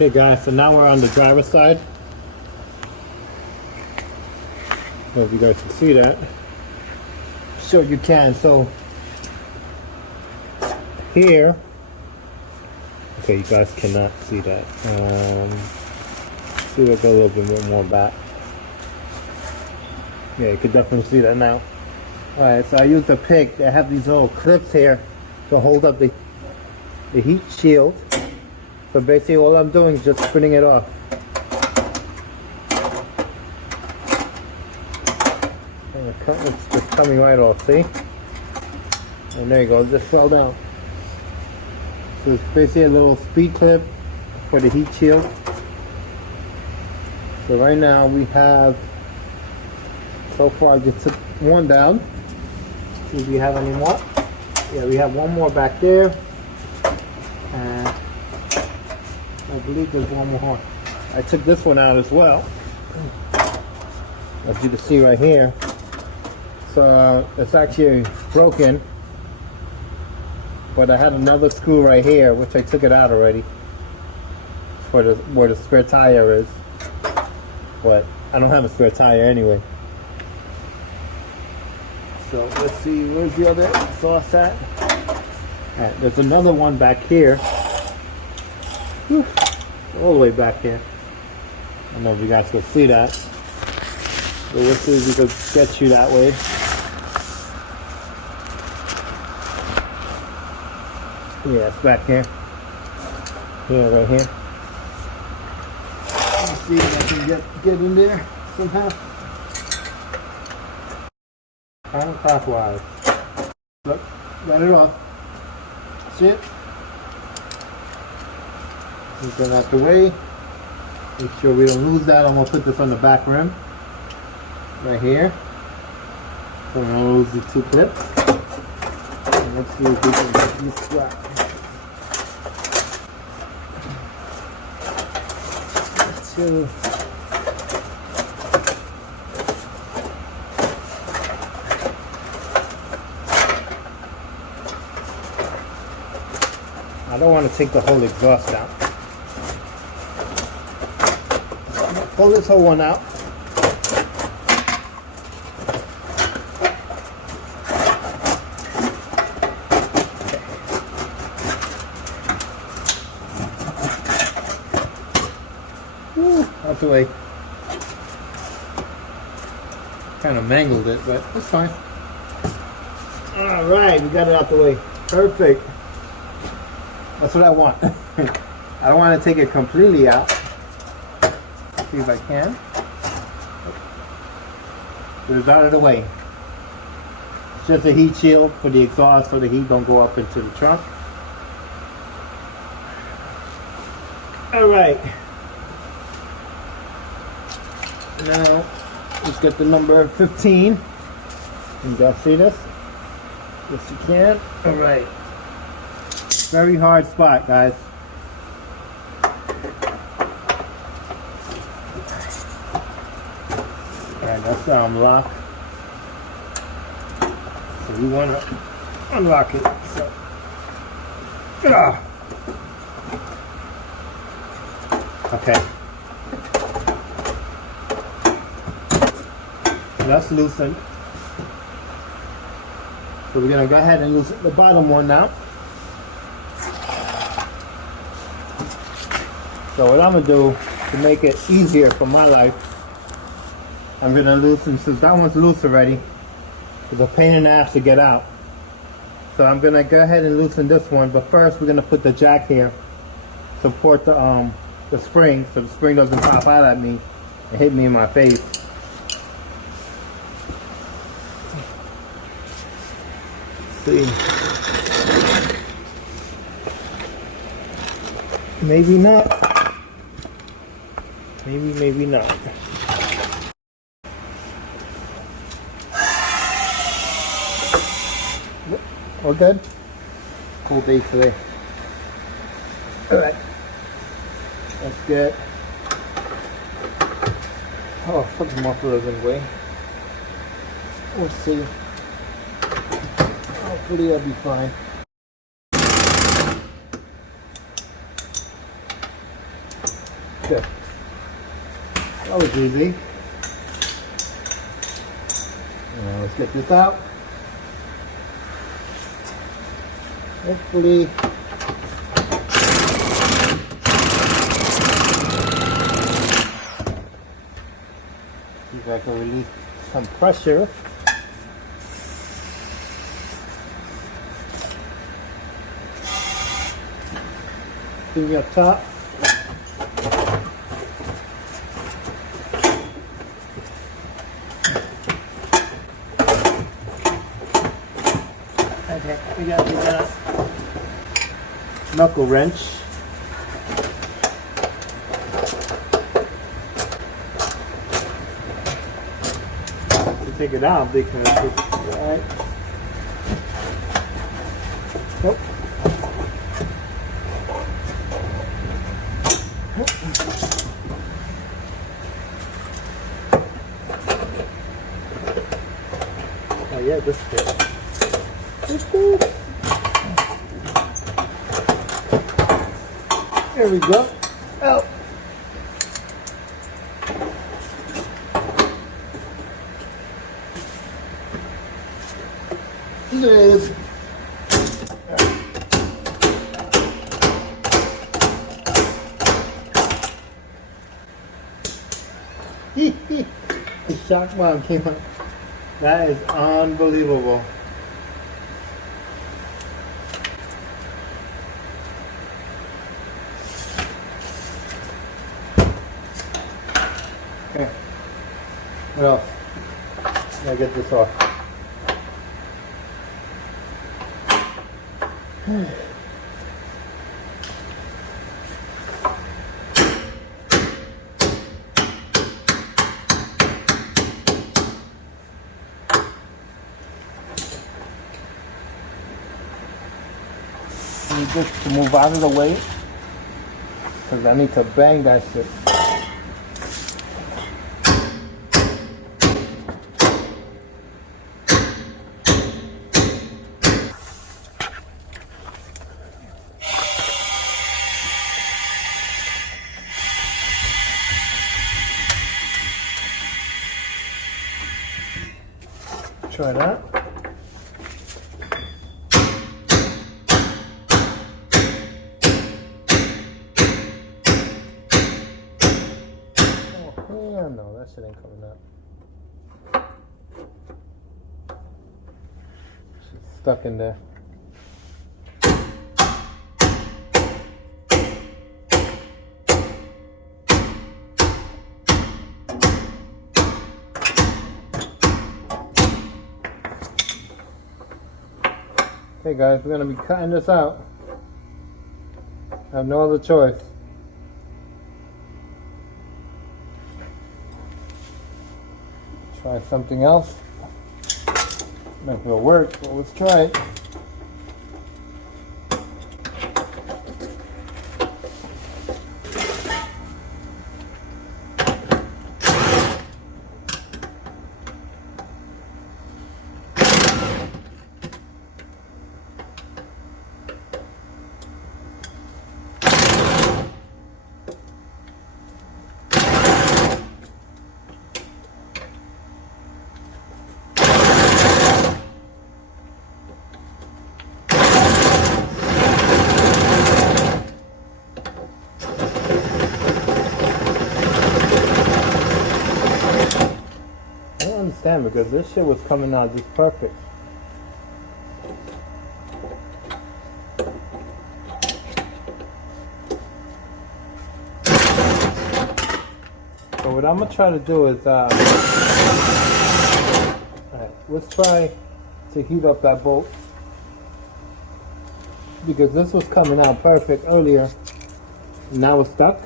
Okay guys, so now we're on the driver's side. I don't know if you guys can see that. Sure you can. So here, okay, you guys cannot see that. See, we'll go a little bit more back. Yeah, you can definitely see that now. Alright, so I used a pick. They have these little clips here to hold up the heat shield. So basically all I'm doing is just spinning it off. And it's just coming right off, see? And there you go, it just fell down. So it's basically a little speed clip for the heat shield. So right now we have, so far I just took one down. See if we have any more. Yeah, we have one more back there. And I believe there's one more. I took this one out as well, as you can see right here. So it's actually broken, but I had another screw right here, which I took it out already, for where the spare tire is. But I don't have a spare tire anyway. So let's see, where's the other exhaust at? Alright, there's another one back here. Whew, all the way back here. I don't know if you guys can see that. So let's see if we can get you that way. Yeah, it's back here. Yeah, right here. Let's see if I can get in there somehow. Counterclockwise. Look, got it off. See it? Move that out the way. Make sure we don't lose that. I'm going to put this on the back rim. Right here. So we don't lose the two clips. And let's see if we can get these flat. Let's see. I don't want to take the whole exhaust out. Pull this whole one out. Woo, out the way. Kind of mangled it, but it's fine. Alright, we got it out the way. Perfect. That's what I want. I don't want to take it completely out. See if I can. But it's out of the way. It's just a heat shield for the exhaust so the heat don't go up into the trunk. Alright. Now, let's get the number 15. Can you guys see this? Yes, you can. Alright. Very hard spot, guys. Alright, that's the unlock. So we want to unlock it. So, okay. So that's loosened. So we're going to go ahead and loosen the bottom one now. So what I'm going to do to make it easier for my life, I'm going to loosen, since that one's loose already, it's a pain in the ass to get out. So I'm going to go ahead and loosen this one, but first we're going to put the jack here, support the spring, so the spring doesn't pop out at me and hit me in my face. Let's see. Maybe not. Maybe not. All good? Cool day today. Alright. That's good. Oh, put the mufflers in the way. We'll see. Hopefully that'll be fine. Good. That was easy. Now let's get this out. Hopefully, see if I can release some pressure. See up top. Okay, we got the knuckle wrench. To take it out because it's right. Oh. Oh yeah, this fits. There we go. Oh. It is. The shock bomb came out. That is unbelievable. Okay. What else? Gotta get this off. Need this to move out of the way because I need to bang that shit. Try that. Oh, hell no, that shit ain't coming up. She's stuck in there. Okay guys, we're going to be cutting this out. I have no other choice. Try something else. I don't know if it'll work, but let's try it. Because this shit was coming out just perfect. So what I'm gonna try to do is, alright, let's try to heat up that bolt because this was coming out perfect earlier. Now it's stuck.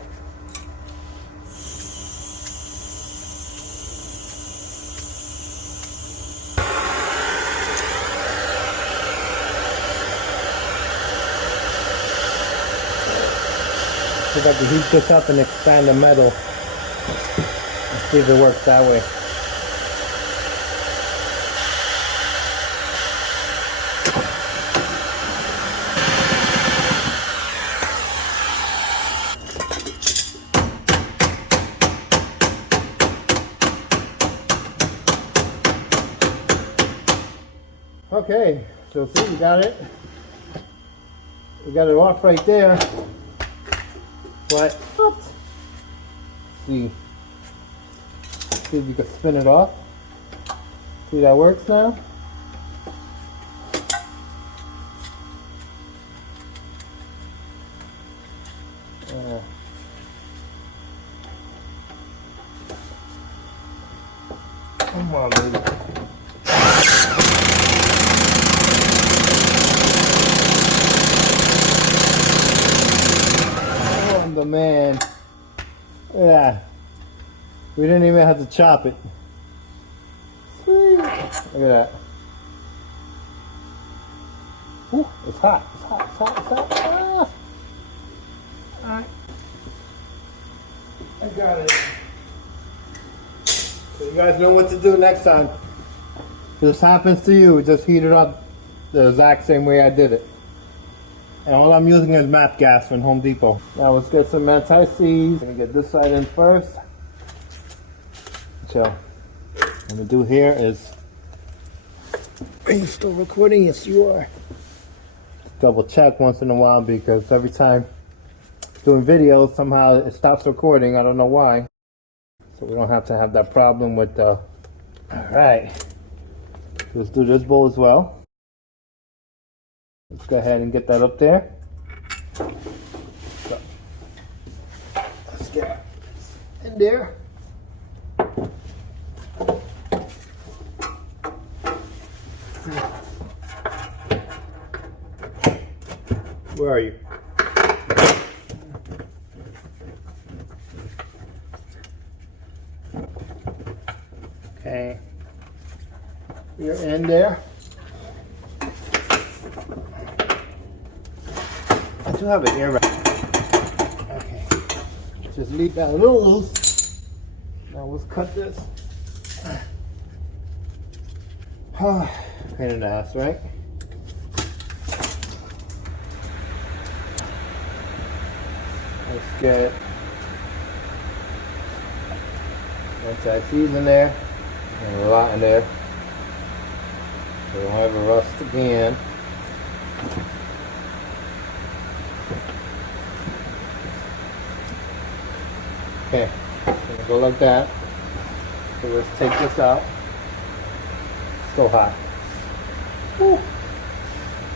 See if I can heat this up and expand the metal and see if it works that way. Okay, so see, we got it. We got it off right there. But what? See if you can spin it off. See, that works now. Come on, baby. Oh, I'm the man. Yeah. We didn't even have to chop it. Look at that. Ooh, it's hot. It's hot. It's hot. It's hot. Ah. Alright. I got it. So you guys know what to do next time. If this happens to you, just heat it up the exact same way I did it. And all I'm using is MAP gas from Home Depot. Now let's get some anti-seize. I'm gonna get this side in first. So what I'm gonna do here is, are you still recording? Yes, you are. Double check once in a while because every time doing videos, somehow it stops recording. I don't know why. So we don't have to have that problem with the. All right. Let's do this bowl as well. Let's go ahead and get that up there. So, let's get in there. Where are you? Okay. You're in there. I do have an air wrap. Okay. Just leave that a little loose. Now let's cut this. Pain in the ass, right? Let's get anti-seize in there. And a lot in there. So we don't have a rust again. Okay, gonna go like that. So let's take this out. Still hot. Woo.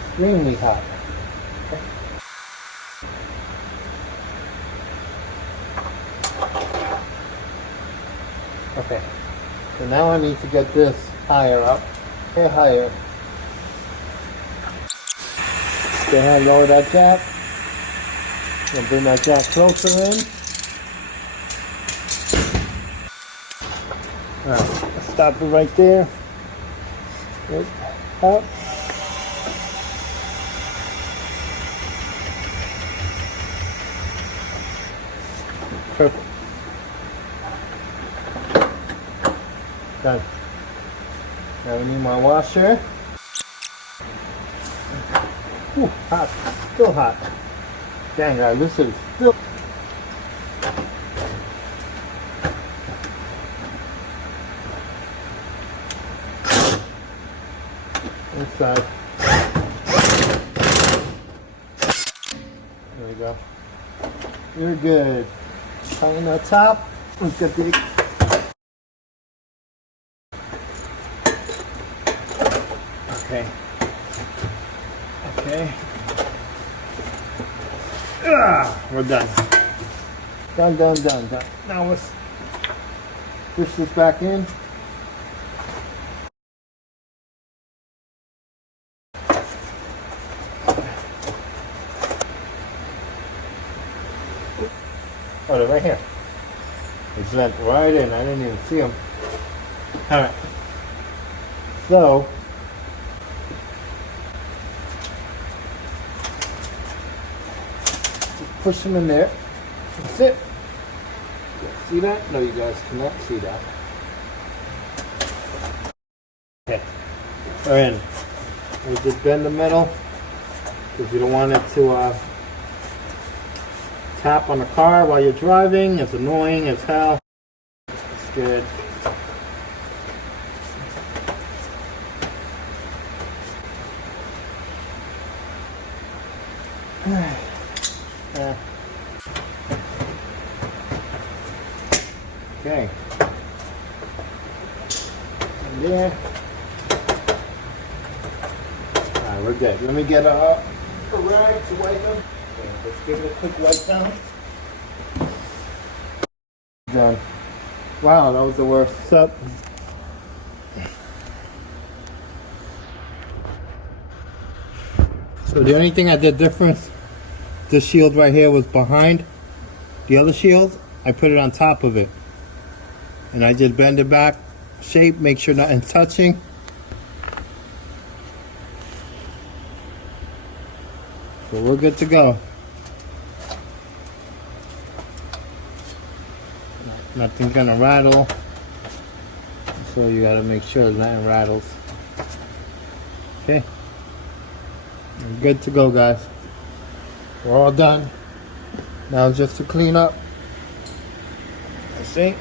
Extremely hot. Okay. So now I need to get this higher up. Okay, higher. Go ahead and lower that jack. And bring that jack closer in. Alright, let's stop it right there. Good. Up. Perfect. Done. Now we need my washer. Ooh, hot. Still hot. Dang, guys, this is still. Inside. There we go. You're good. Tighten the top. Let's get the. Okay. Okay. We're done. Done. Now let's push this back in. Oh, they're right here. It's went right in. I didn't even see them. All right. So. Push them in there. That's it. See that? No, you guys cannot see that. Okay. We're in. We just bend the metal because you don't want it to tap on the car while you're driving. It's annoying as hell. It's good. Okay. And there. Alright, we're good. Let me get a rag to wipe them. Okay, let's give it a quick wipe down. Done. Wow, that was the worst. What's up? So the only thing I did different, this shield right here was behind the other shield. I put it on top of it. And I just bend it back, shape, make sure nothing's touching. So we're good to go. Nothing's gonna rattle. So you gotta make sure nothing rattles. Okay. We're good to go, guys. We're all done. Now just to clean up. That's it.